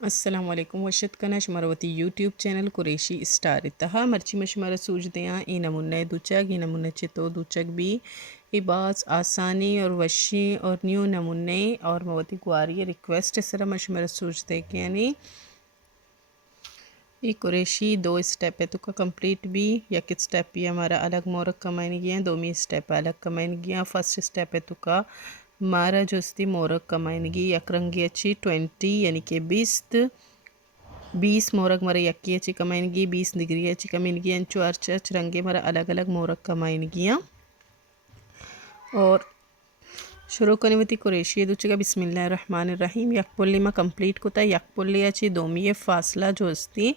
अस्सलामुअलैकुम वशत कनश मरवती YouTube channel Qureshi star इतहा मर्ची मशमर सूजदियाँ ई नमुन्ने दुचक ई नमुन्ने चितो दुचक भी इबास आसानी और वशी और न्यू नमुन्ने और मवती गुआरी रिक्वेस्ट सरा मशमर सूजदे के यानी ये कुरेशी दो स्टेप है तो का कंप्लीट भी यक स्टेप भी हमारा अलग मोरक कमाइन गया दोमी स्टेप अलग कमाइन गया फर्स्ट स्टेप है तो का मारा जोस्ती मोरक कमाइनगी यक रंगी अच्छी 20 यानी कि 20 मोरक मरा यक्की अच्छी कमाइनगी 20 डिग्री अच्छी कमाइनगी अंचो अर्च रंगे मरा अलग अलग मोरक कमाइनगियाँ और शुरू करने वती कुरेशी दुचगा बिस्मिल्लाहिर्रहमानिर्रहीम यक पुल्ली में कंप्लीट कोता यक पुल्ली अच्छी दोमी ये फासला जोस्ती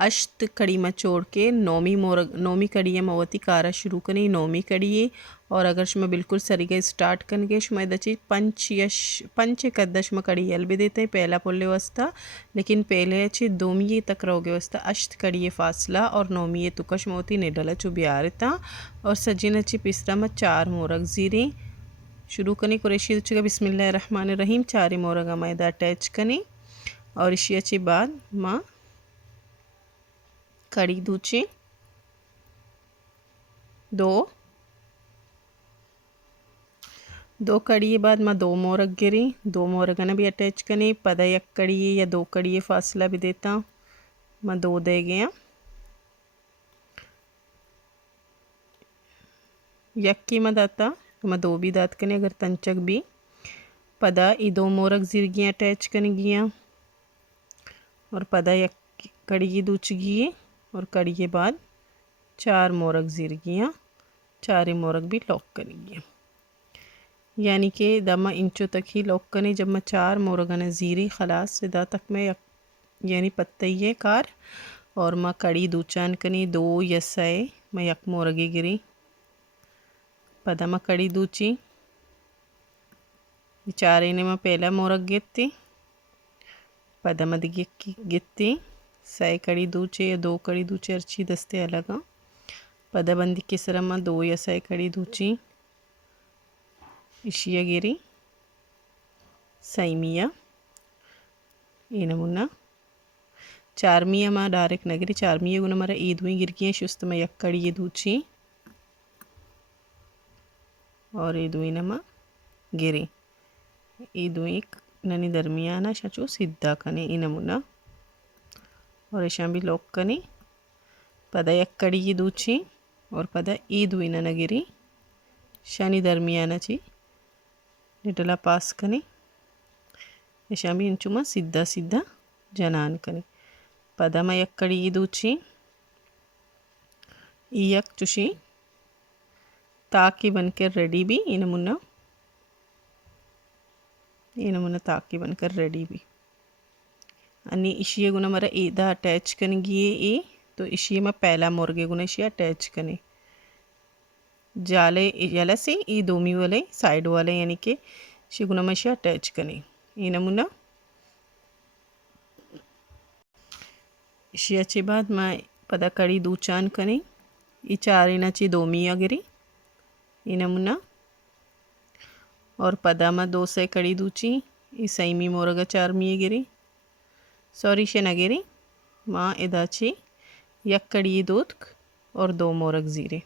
अश्त कड़ी में छोड़ के नौमी कड़ी है मवती कारा शुरू करी नौमी कड़ी है और अगर शुमा बिल्कुल सरीगे स्टार्ट करेंगे शुमा दची पंच कद्दश में कड़ी यल भी देते हैं पहला पुल्ले वस्ता लेकिन पहले अच्छी दोमी तक रहोगे वस्ता अश्त कड़ी है फासला और नौमी तुकश मोती निडला चुबियारता और सजिन अच्छी पिस्ता में 4 मोरक जीरे शुरू कनी कुरेशी दुचगा बिस्मिल्लाहिर्रहमानिर्रहीम 4 मोरगा मैदा अटैच कनी और इसी अच्छी बाद माँ कड़ी दूची दो कड़ी बाद माँ 2 मोरक गिरी 2 मोरक ने भी अटैच कनी पदा यक कड़ी या 2 कड़ी फासला भी देता माँ 2 दे गया यक की मत आता माँ 2 भी दात कने अगर तंचक भी पदा ई 2 मोरक जिर गया अटैच कने गया और पदा यक कड़ी की दूच गई और कड़ी के बाद 4 मोरक जिर गया 4 मोरक भी लॉक करेंगे यानी कि दमा इंचों तक ही लॉक करें जब मैं 4 मोरग ने ज़ीरी खलास सिदा तक मैं यानी पत्ते कार और मैं कड़ी दूचान कनी 2 यसाए मैं यक मोरगी गिरी पदा मैं कड़ी दूची 4 ने मैं पहला मोरग गिरती पदा मैं गिरती साए कड़ी दूचे या 2 कड़ी दूचे अर्ची दस्ते अलग पदा बंदी किसरा मैं 2 यसाए कड़ी दूची इशिया गिरी सैमिया ये नमूना 4 मिया मा डायरेक्ट नगरी 4 मिया गुना मरा ईद हुई गिर गई शुस्त में यक्कड़ी ये दूची और ईद हुई नमा गिरी ईद हुई ननी दरमियाना शचू सिद्धा कने ई नमूना और ऐशा भी लॉक कनी पदा यक्कड़ी ये दूची और पदा ईद हुई ना गिरी शनि दरमियाना ची निटला पास कनी ऐशा भी इंचुमा सिद्धा सिद्धा जनान कनी पदम यक्कड़ी दूची ఈ యక్ చూసి ताकि बनकर रेडी भी इन मुन्ना ताकि बनकर रेडी भी अनि इशिये गुना मरा ईदा अटैच कन गिए ए तो इशिये में पहला मोरगे गुना इशिया अटैच कने जाले यला से ई दोमी वाले साइड वाले यानी कि इशी गुना में इशिया अटैच कने इन मुन्ना इशिया ची बाद मैं पदा कड़ी दूचान कने ई 4 इनाची दोमी अगिरी इनमुना और पदामा 2 से कड़ी दूची ई सैमी मोरगा 4 मी गिरी सॉरी शनगिरी माँ इदाची यक कड़ी दूध और 2 मोरग ज़ीरे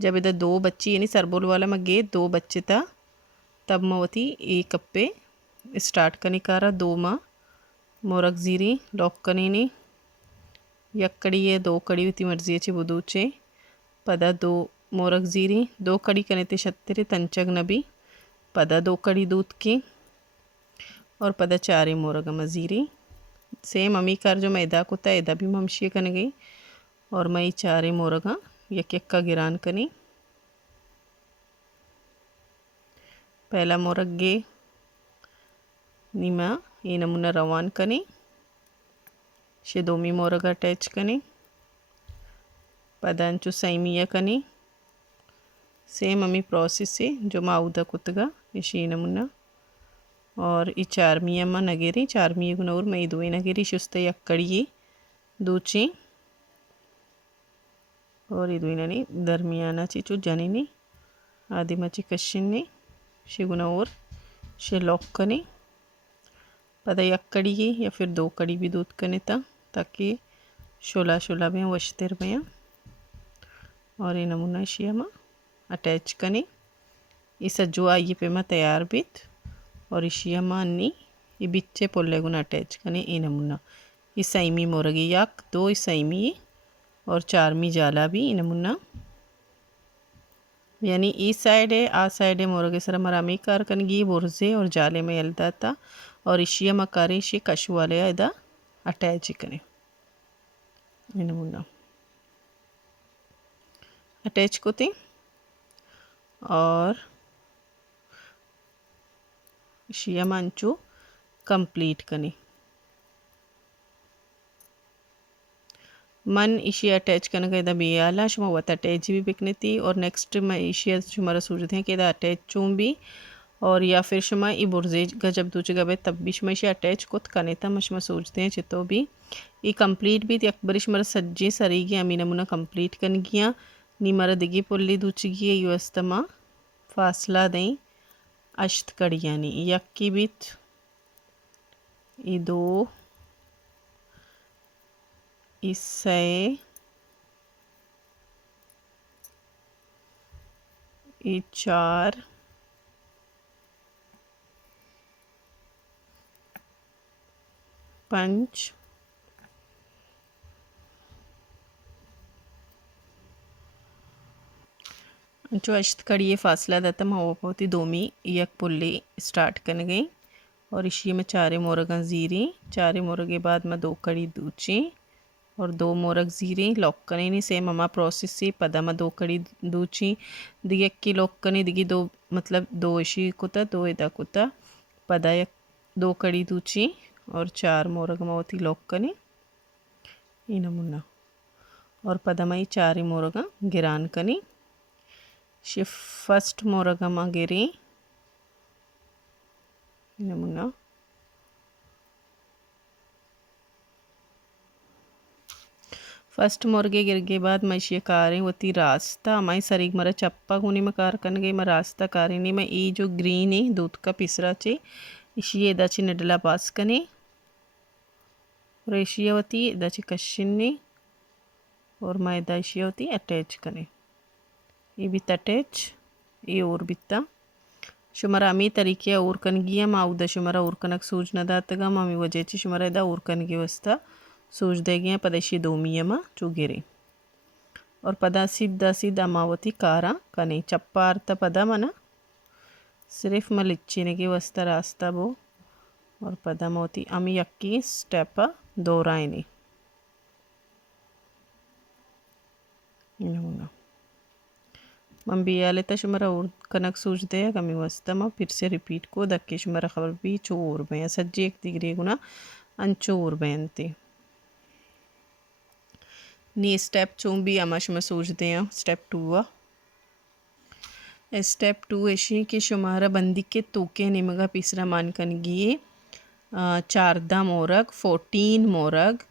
जब इधर 2 बच्ची यानी सरबोल वाला में गे 2 बच्चे था तब मवती एक कप्पे स्टार्ट करने का रहा 2 माँ मोरग ज़ीरे लॉक करने ने यक कड़ी है 2 कड़ी होती मर्जी अच्छी बुदूचे पदा 2 मोरग ज़ीरी 2 कड़ी कनेते शत्तरे तंचग नबी पदा 2 कड़ी दूध की और पदा 4 मोरग मज़ीरी सेम अमी कार जो मैदा को था एदा भी ममशी कन गई और मई 4 मोरगा यक यक्का गिरान कनी पहला मोरग गे निमा ये नमूना रवान कनी शे दोमी मोरगा अटैच कनी पदांचु सैमिया कनी सेम अमी प्रोसेस से जो माउदा कुतगा इशी नमुना और ई 4 मिया मा नगेरी 4 मिया गुना और मई दुई नगेरी शुस्ते यक्कड़ी दूची और ई दुई ननी दरमियाना चीचू जनिनी आदि मची कशिनी शिगुना और शे लॉक कनी पदा एक कड़ी की या फिर 2 कड़ी भी दूध कने था ताकि शोला शोला में वशतेर में और ये नमूना शिया में अटैच कने इस जो आई पे मैं तैयार बीत और इशिया में अन्नी ये बिच्चे पोले गुना अटैच कने ये नमूना इस सैमी मोरगी याक 2 सैमी और 4 जाला भी ये नमूना यानी ई साइड है आ साइड है मोरगे सर मरामी कार कनगी बोरजे और जाले में यलदा था और इशिया मकारे इशी कशु वाले इदा अटैच कने नमूना अटैच कोते और इशिया मंचू कंप्लीट कने मन इशी अटैच करने का इधर भी आला शुमा वत अटैच भी बिकने थी और नेक्स्ट मैं इशी शुमारा सोचते हैं कि इधर अटैच चूँ भी और या फिर शुमा ई बुर्जेज का जब दूचे गए तब भी शुमा इशी अटैच कुछ करने था मशमा सोचते हैं चितो भी ये कंप्लीट भी थी अकबर शुमारा सज्जी सरी गया अमी नमूना कंप्लीट कर गया नी मरा दिगी पुल्ली दूची गई ये वस्तमा फासला दें अश्त कड़िया नी यक की बीत ये 2 इससे ये 4 5 जो अश्त कड़ी फासला दाता महोपति 2 में एक पुल्ली स्टार्ट करने गई और इसी में 4 मोरगा जीरी 4 मोरगे बाद में 2 कड़ी दूची और 2 मोरग जीरे लॉक करने नहीं सेम अमा प्रोसेस से पदा में 2 कड़ी दूची दिगे की लॉक करने दिगी 2 मतलब 2 इशी कुता 2 इदा कुता पदा एक 2 कड़ी दूची और 4 मोरग मवती लॉक करने ये नमूना और पदा में 4 मोरगा गिरान करने शिफ फर्स्ट मोरगा मा गिरी नमूना फर्स्ट मोरगे गिर के बाद मैं इसी कारें होती रास्ता मैं सरीग मरा चप्पा गुनी में कार कन गई मैं रास्ता कारें नहीं मैं ये जो ग्रीन है दूध का पिसरा चे इसी दाची नडला पास कने और इसी होती दाची कशिन्नी और मैं दाची होती अटैच कने ये भी अटैच ये और बिता शुमारा अमी तरीके और कन गया माउदा शुमारा और कनक सूज न दातगा मामी वजह ची शुमारा इदा और कन के वस्ता सूज दे गया पदेशी 2 मियमा चुगिरे और पदा सीधा अमावती कारा कने चप्पार्थ पदा मना सिर्फ मलिच्चीने के वस्ता रास्ता बो और पदा मोती अमी यक्की स्टेप दोरायनी नमूना मंबियाले शुमारा और कनक सूज दे कमी वस्ता मा फिर से रिपीट को दक्के शुमारा खबर भी चोर बया सज्जी एक दिगरी गुना अंचोर बयनते नी स्टेप 2 भी अमा शुमा सोचते हैं स्टेप 2 स्टेप 2 ऐसी कि शुमारा बंदी के तोके निमगा पिसरा मान कन गिए 14 मोरग 14 मोरग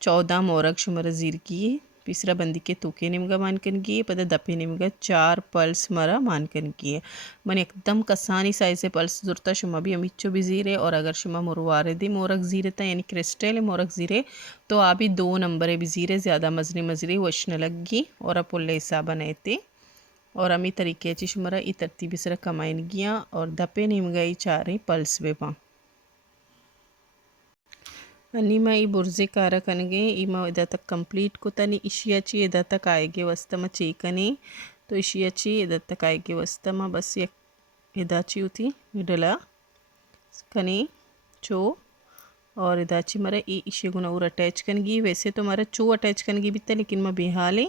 14 मोरग शुमारा जीर किए पिसरा बंदी के तोके निमगा मान कन गिए पता दपे निमगा 4 पल्स मरा मान कन किए मन एकदम कसानी साइज से पल्स जुरता शुमा भी अमिच्चो भी जीरे और अगर शुमा मुरवारे दे मोरग जीरे था यानी क्रिस्टल मोरग जीरे तो अभी 2 नंबर भी जीरे ज़्यादा मजरी मजरी वशने लगी और अपुल्ले हिसाब बनाए और अमी तरीके ची शुमारा ई तरतीब सरा कमाइन गया और दपे निम गई 4 पल्स बेपा अन्नी मा ई बुर्जे कारा कनगे इमा इदा तक कंप्लीट को तनी इशियाची इदा तक आएगे वस्ता मा चेकने तो इशियाची इदा तक आएगे वस्ता मा बस एक इदाची होती इडला कने चो और इदाची मरा ई इशे गुना और अटैच कनगी वैसे तो मरा चो अटैच कनगी बित्ता लेकिन मा बिहाले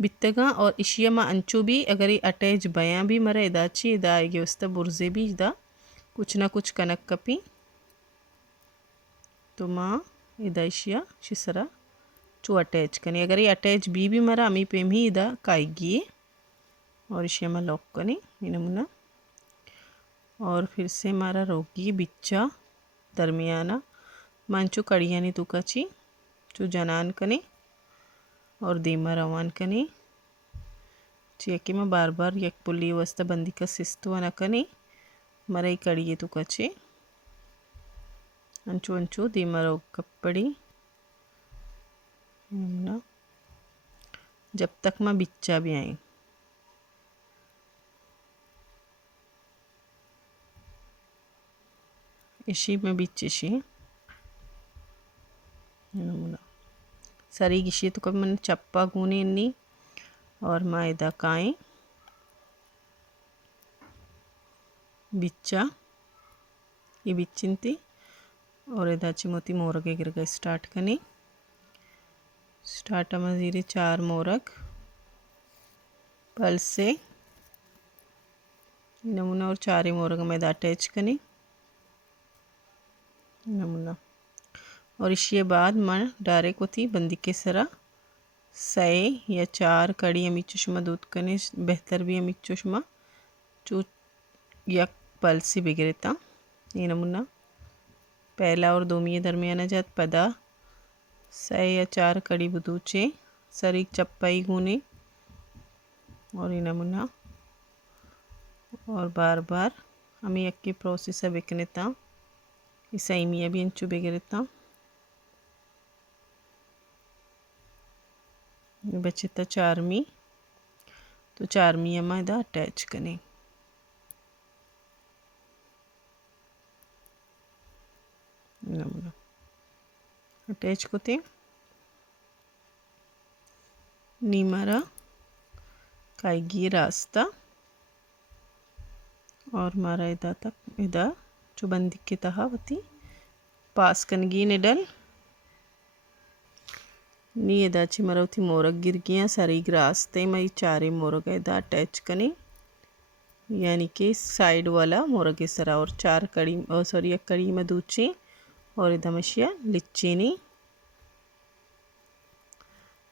बित्तगा और इशिया मा अंचो भी अगर ये अटैच बयां भी मरा इदाची इदा आएगे वस्ता बुर्जे भी इदा कुछ ना कुछ कनक कपी तो माँ इदा इशिया शिसरा चो अटैच कने अगर ये अटैच भी मरा अमी पे ही इदा काईगी और इशिया में लॉक कने नमूना और फिर से मारा रोगी बिच्चा दरमियाना मंचो कड़ियानी तुकाची चो जनान कने और दीमा रवान कने चेकी में बार बार एक पुल्ली वस्ता बंदी का सिस्तु न कने मराई कड़िए तुकाचे अंचू अंचू दीमरो कपड़ी ना जब तक मैं बिच्चा भी आई इसी में बिच इसी नमूना सरी गिशी तो कब मैंने चप्पा गूने इन्नी और मैदा काएं बिच्चा ये बिच्चिंती और इदाची मोती मोरगे गिरगा स्टार्ट कनी स्टार्ट मजीरी 4 मोरग पल्स से नमूना और 4 मोरग मैदा अटैच कनी नमूना और इसके बाद मैं डायरेक्ट होती बंदी के सरा 6 या 4 कड़ी अमी चुष्मा दूध कने बेहतर भी अमी चुष्मा चू या पल्सी बिगड़ता ये नमूना पहला और दोमी दरमियाना जात पदा 6 या 4 कड़ी बुदूचे सरी चप्पाई गूने और ये नमूना और बार बार हमें यक्की प्रोसेस बिकनेता सैमिया भी इंचू बिगड़ता बचता 4 तो 4 मैदा अटैच करें नमूना अटैच कोते नीमारा काईगी रास्ता और मारा इदा तक इदा चुबंदी के तहावती पास कनगी निडल नी इदाची मरवती मोरग गिर गया सारी रास्ते में 4 मोरग इदा अटैच कने यानी कि साइड वाला मोरग सरा और 4 कड़ी सॉरी एक कड़ी में दूची और इदा मशिया लिच्चीनी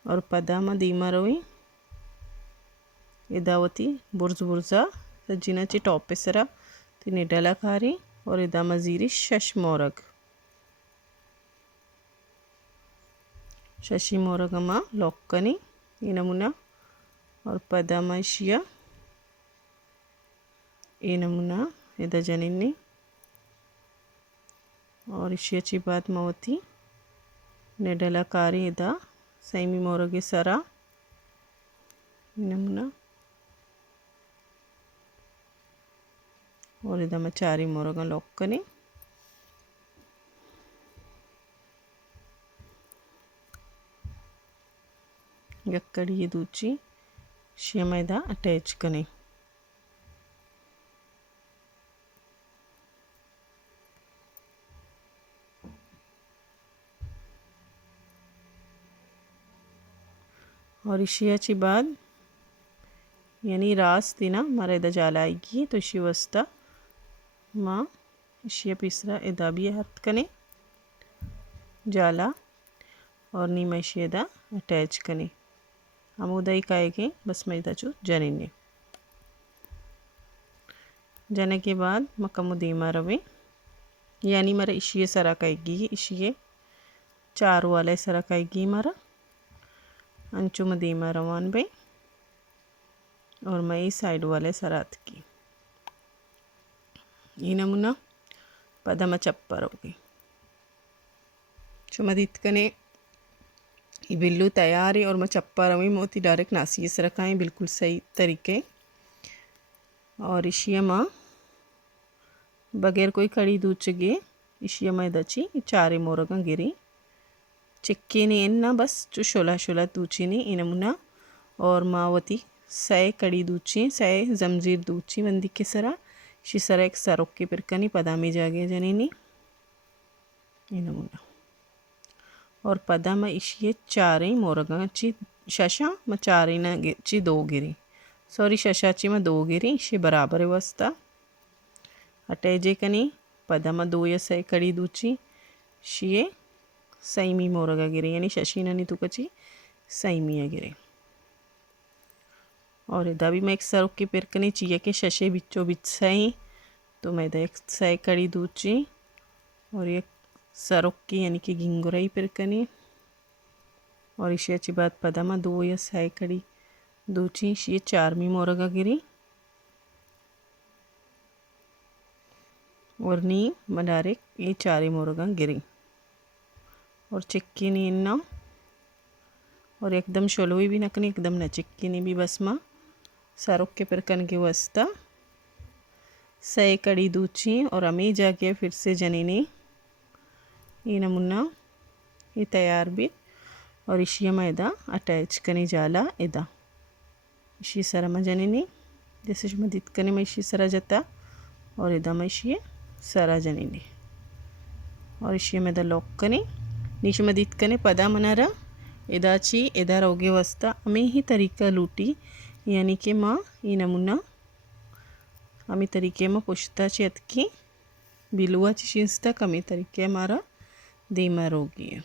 और पदा में दीमा रोई इदावती बुर्ज बुर्जा सज्जिना ची टॉप सरा ती निडला खारी और इदा मजीरी शश मोरग शशि मोरगमा लॉक्कनी ये नमूना और पदामा इशिया ये नमूना इदा जनिनी और इशिया ची बात मवती निडला कारी इदा सैमी मोरगे सरा ये नमूना और इदा मैं 4 मोरगा लॉक्कनी यक्कड़ी ये दूची शिया मैदा अटैच करें और इशिया ची बाद यानी रास दिना मारा इदा जाला आएगी तो इशी वस्ता माँ इशिया पिसरा इदा भी हाथ कने जाला और नी मैं इशिया इदा अटैच कने हम उदय काएगे बस मैं इदा चू जनेंगे जने के बाद मकमु दीमा रवे यानी मारा इशिये सरा काएगी इशिये 4 वाले सरा काएगी मारा अंचु में दीमा रवान बे और मैं इस साइड वाले सरात की ये नमूना पदमा चप्पर होगी चुमदित कने ये बिल्लू तैयार है और मैं चप्पा रवी मोती डायरेक्ट नासी से रखाएँ बिल्कुल सही तरीके और इशिया माँ बगैर कोई कड़ी दूचगे इशिया माँ दची 4 मोरगा गिरी चिक्की ने इन्ना बस जो शोला शोला दूची ने इनमुना और मावती 6 कड़ी दूची 6 जमजीर दूची बंदी के सरा शिसरा एक सरोक के पिरकनी पदामी जागे जनीनी इनमुना और पदा में इशिये 4 मोरगा ची शशा में 4 ना ची 2 गिरी सॉरी शशा ची में 2 गिरी इशे बराबर वस्ता अटैजे कनी पदा में 2 या 6 कड़ी दूची शिये सैमी मोरगा गिरी यानी शशि ननी तुकची सैमिया गिरी और इदा भी मैं एक सरोक की पिरकनी चाहिए कि शशे बिचो बिच सही तो मैं इदा एक 6 कड़ी दूची और एक सरोक की यानी कि गिंगुराई पिरकनी और इशी अच्छी बात पदामा 2 या 6 कड़ी दूची ये 4 मोरगा गिरी और नी डायरेक्ट ये चारी मोरगा गिरी और चिक्की नी इन्ना और एकदम शोलोई भी नकनी एकदम न चिक्की नी भी बस माँ सारोक के पर कन के वस्ता सही कड़ी दूची और अमी जाके फिर से जनीनी ये नमुना ये तैयार भी और इशिया मैदा अटैच कनी जाला इदा इशी सरा मजनीनी जैसे मदीत कने में इशी सरा जता और इदा में इशी सरा जनीनी और इशी मैदा लॉक कनी नीचे मदीत कने पदा मनारा इदाची इधर होगे वस्ता अमी ही तरीका लूटी यानी कि माँ ये नमुना अमी तरीके में पुछता की बिलुआ चिंस्ता कमी तरीके हमारा धीमा रोगी है।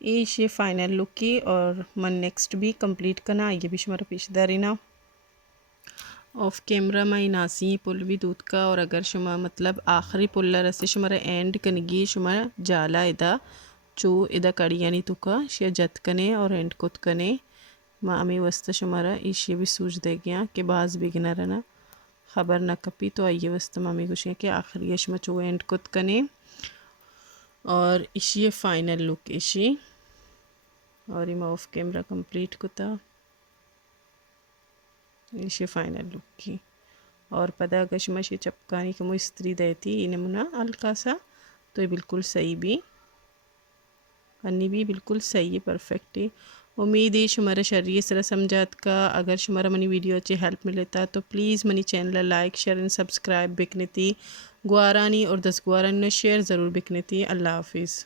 ये फाइनल लुक की और मन नेक्स्ट भी कंप्लीट करना ये भी हमारा पेशदारी ना ऑफ कैमरा में नासी पुलवी दूध का और अगर शुमा मतलब आखिरी पुल्ला रसे शुमारा एंड कनगी शुमा जाला इदा चो इदा कड़ियानी तुका शिया जत कने और एंड कुत कने माँ अमी वस्ता शुमारा इशे भी सूझ दे गया कि बाज बिगना रहना खबर ना कपी तो आइए वस्ता मामी कुछ कि आखिरी यशमा चो एंड कुत कने और इशी फाइनल लुक इशी और इमा ऑफ कैमरा कंप्लीट कुता इशी फाइनल लुक की और पदा गशमशी चपकानी का मुझ स्त्री देती इन्हें मुना हल्का सा तो ये बिल्कुल सही भी अन्नी भी बिल्कुल सही है परफेक्ट है। उम्मीद है शुमारा शरीर सरा समझात का अगर शुमारा मनी वीडियो अच्छी हेल्प मिलेता तो please money channel like share and subscribe बिकने थी गुआरानी और 10 गुआरानी शेयर ज़रूर बिकने थी। अल्लाह हाफिज़।